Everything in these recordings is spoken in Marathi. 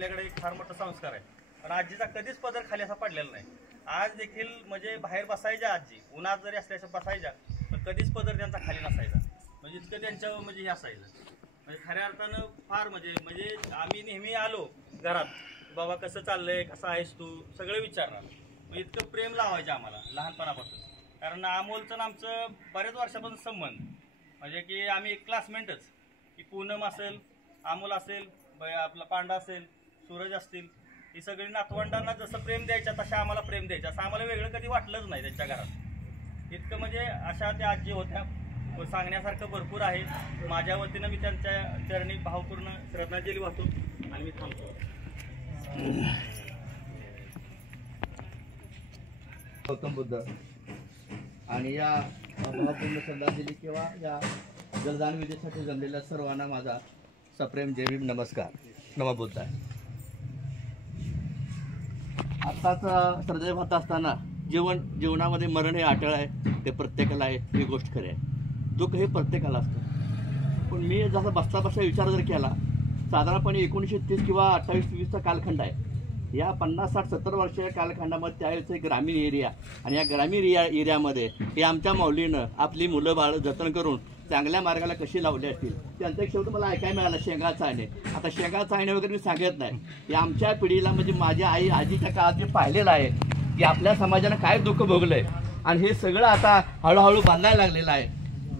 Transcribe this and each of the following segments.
आपल्याकडे एक फार मोठा संस्कार आहे, पण आजीचा कधीच पदर खाली असा पडलेला नाही. आज देखील म्हणजे बाहेर बसायच्या आजी, उन्हात जरी असल्याच्या बसायच्या, पण कधीच पदर त्यांचा खाली नसायचा. म्हणजे इतकं त्यांच्यावर म्हणजे हे असायचं. म्हणजे खऱ्या अर्थानं फार म्हणजे आम्ही नेहमी आलो घरात, बाबा कसं चाललंय, कसं आहेस तू, सगळं विचारणार. म्हणजे इतकं प्रेम लावायचं आम्हाला लहानपणापासून. कारण अमोलचं आमचं बऱ्याच वर्षापासून संबंध, म्हणजे की आम्ही एक क्लासमेटच, की पूनम असेल, अमोल असेल, आपला पांडा असेल, सूरज असतील, ही सगळी नातवंडांना जसं प्रेम द्यायच्या तशा आम्हाला प्रेम द्यायचं. असं आम्हाला वेगळं कधी वाटलंच नाही त्यांच्या घरात. इतकं म्हणजे अशा त्या आजी होत्या. सांगण्यासारखं भरपूर आहे. माझ्या वतीनं मी त्यांच्या चरणी भावपूर्ण श्रद्धांजली वाहतो आणि मी थांबतो. गौतम बुद्ध आणि या भावपूर्ण श्रद्धांजली किंवा या जलदान विधीसाठी जमलेल्या सर्वांना माझा सप्रेम जय भीम, नमस्कार, नमो बुद्धाय. आत्ताच श्रद्धेय होत असताना जीवनामध्ये मरण हे अटळ आहे, ते प्रत्येकाला आहे, ही गोष्ट खरी आहे. दुःख हे प्रत्येकाला असतं. पण मी जसा बसता विचार जर केला, साधारणपणे 1930 किंवा 28-30चा कालखंड आहे. या 50, 60, 70 वर्षाच्या कालखंडामध्ये त्यावेळेचं ग्रामीण एरिया, आणि या ग्रामीण एरियामध्ये हे आमच्या माऊलीनं आपली मुलं बाळ जतन करून चांगल्या मार्गाला कशी लावली असतील. त्यांचा एक शब्द मला ऐकायला मिळाला, शेंगा चाळणे. आता शेंगा चाळणे वगैरे मी सांगत नाही, हे आमच्या पिढीला म्हणजे माझ्या आजीच्या काळात जे पाहिलेलं आहे की आपल्या समाजानं काय दुःख भोगलंय, आणि हे सगळं आता हळूहळू बांधायला लागलेलं आहे.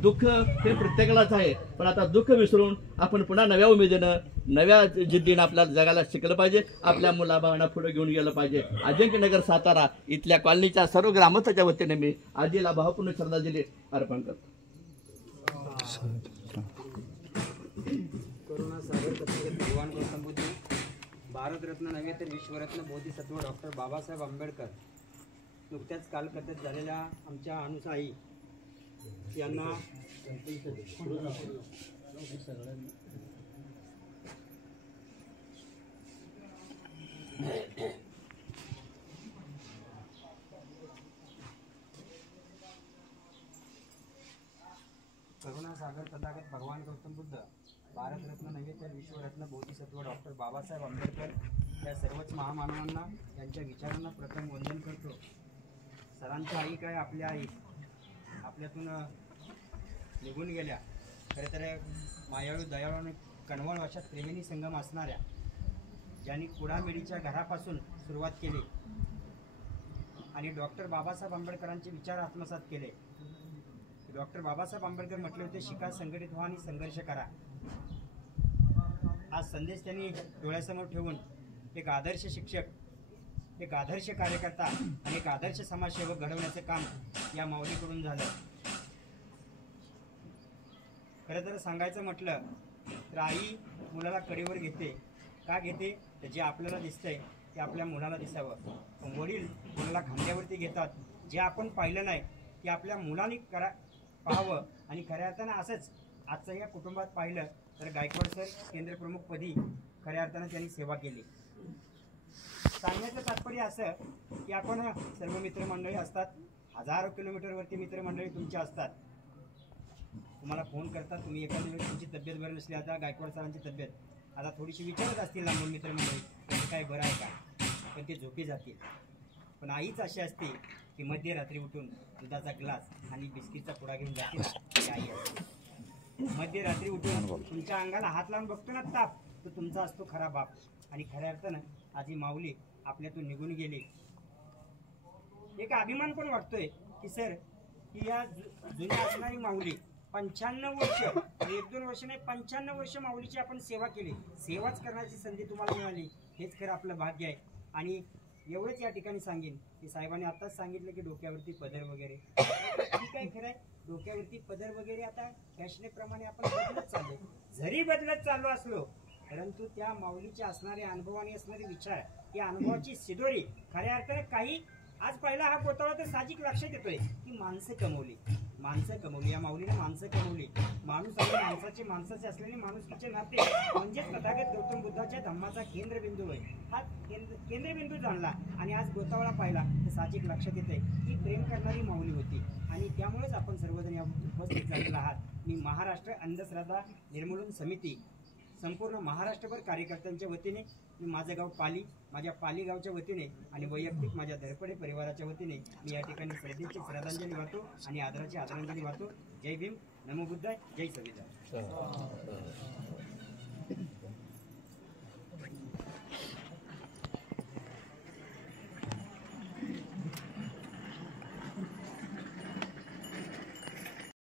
दुःख हे प्रत्येकालाच आहे, पण आता दुःख विसरून आपण पुन्हा नव्या उमेदीनं, नव्या जिद्दीनं आपल्याला जगायला शिकलं पाहिजे. आपल्या मुलाबाळांना पुढे घेऊन गेलं पाहिजे. अजिंक्यनगर सातारा इथल्या कॉलनीच्या सर्व ग्रामस्थांच्या वतीने मी आजीला भावपूर्ण श्रद्धांजली अर्पण करतो. करुणा सागर कथेत भगवान गौतम बुद्ध, भारतरत्न नव्हे तर विश्वरत्न बोधिसत्व डॉक्टर बाबासाहेब आंबेडकर, नुकत्याच कालकथेत झालेल्या आमच्या अनुसाई यांना करुणा सागर तथागत भगवान गौतम बुद्ध, भारतरत्न नव्हे तर विश्वरत्न बोधिसत्व डॉक्टर बाबासाहेब आंबेडकर या सर्वच महामानवांना त्यांच्या विचारांना प्रथम वंदन करतो. सरांची आई काय आपल्या आई आपल्यातून निघून गेल्या. खरं तर मायाळू, दयाळू आणि कणवळ अशा त्रिवेणी संगम असणाऱ्या, ज्यांनी कुडामेडीच्या घरापासून सुरुवात केली आणि डॉक्टर बाबासाहेब आंबेडकरांचे विचार आत्मसात केले. डॉक्टर बाबासाहेब आंबेडकर म्हटले होते, शिका, संघटित व्हा आणि संघर्ष करा. आज संदेश त्यांनी डोळ्यासमोर ठेवून एक आदर्श शिक्षक, एक आदर्श कार्यकर्ता आणि एक आदर्श समाजसेवक घडवण्याचं काम या माऊलीकडून झालं. खरं तर सांगायचं म्हटलं तर आई मुलाला कडेवर घेते. का घेते? तर जे आपल्याला दिसतंय ते आपल्या मुलाला दिसावं. पण वडील मुलाला खांद्यावरती घेतात. जे आपण पाहिलं नाही ते आपल्या मुलांनी पाहावं. आणि खऱ्या अर्थानं असंच आजचं या कुटुंबात पाहिलं तर गायकवाड सर केंद्रप्रमुखपदी खऱ्या अर्थानं त्यांनी सेवा केली. सांगण्याचं तात्पर्य असं की आपण सर्व मित्रमंडळी असतात, हजारो किलोमीटरवरती मित्रमंडळी तुमची असतात, तुम्हाला फोन करतात. तुम्ही एखाद्या वेळेस तुमची तब्येत बरं नसली, आता गायकवाड सरांची तब्येत आता थोडीशी विचारत असतील लांबून मित्रमंडळी, त्याचं काय बरं आहे का, पण ते झोपी जातील. पण आईच अशी असते की मध्यरात्री उठून दुधाचा ग्लास आणि बिस्किटचा पुडा घेऊन जाते ना, ती आई असते. मध्यरात्री उठून तुमच्या अंगाला हात लावून बघतो ना ताप, तो तुमचा असतो खरा बाप. आणि खऱ्या अर्थानं आजी माऊली आपल्यातून निघून गेली. एक अभिमान पण वाटतोय की सर की या जुन्या असणारी माऊली 95 वर्ष, 1-2 वर्ष नाही, 95 वर्ष माऊलीची आपण सेवा केली. सेवाच करण्याची संधी तुम्हाला मिळाली, हेच खरं आपलं भाग्य आहे. आणि एवढंच या ठिकाणी सांगेन की साहेबांनी आताच सांगितलं की डोक्यावरती पदर वगैरे, ठीक आहे, खरं आहे, डोक्यावरती पदर वगैरे आता फॅशनेप्रमाणे आपण बदलत चाललो. जरी बदलत चाललो असलो परंतु त्या माऊलीचे असणारे अनुभवाने असणारे विचार, या अनुभवाची सिदोरी खऱ्या अर्थाने काही आज पहिला हा गोतावळा तर साहजिक लक्षात येतोय की माणसं कमवली. या माऊलीने माणसं कमवली. माणूस आणि माणसाचे असलेले माणुसकीचे नाते म्हणजेच तथागत गौतम बुद्धाच्या धम्माचा केंद्रबिंदू होय. हा केंद्रबिंदू जाणला आणि आज गोतावळा पाहिला तर साहजिक लक्षात येते ही प्रेम करणारी माऊली होती. आणि त्यामुळेच आपण सर्वजण या उपस्थित झालेला आहात. मी महाराष्ट्र अंधश्रद्धा निर्मूलन समिती संपूर्ण महाराष्ट्रभर कार्यकर्त्यांच्या वतीने मी माझं गाव पाली, माझ्या पाली गावच्या वतीने आणि वैयक्तिक माझ्या धरपडे परिवाराच्या वतीने मी या ठिकाणी श्रद्धेची श्रद्धांजली वाहतो आणि आदराची आदरांजली वाहतो. जय भीम, नमो बुद्धाय, जय संविधान.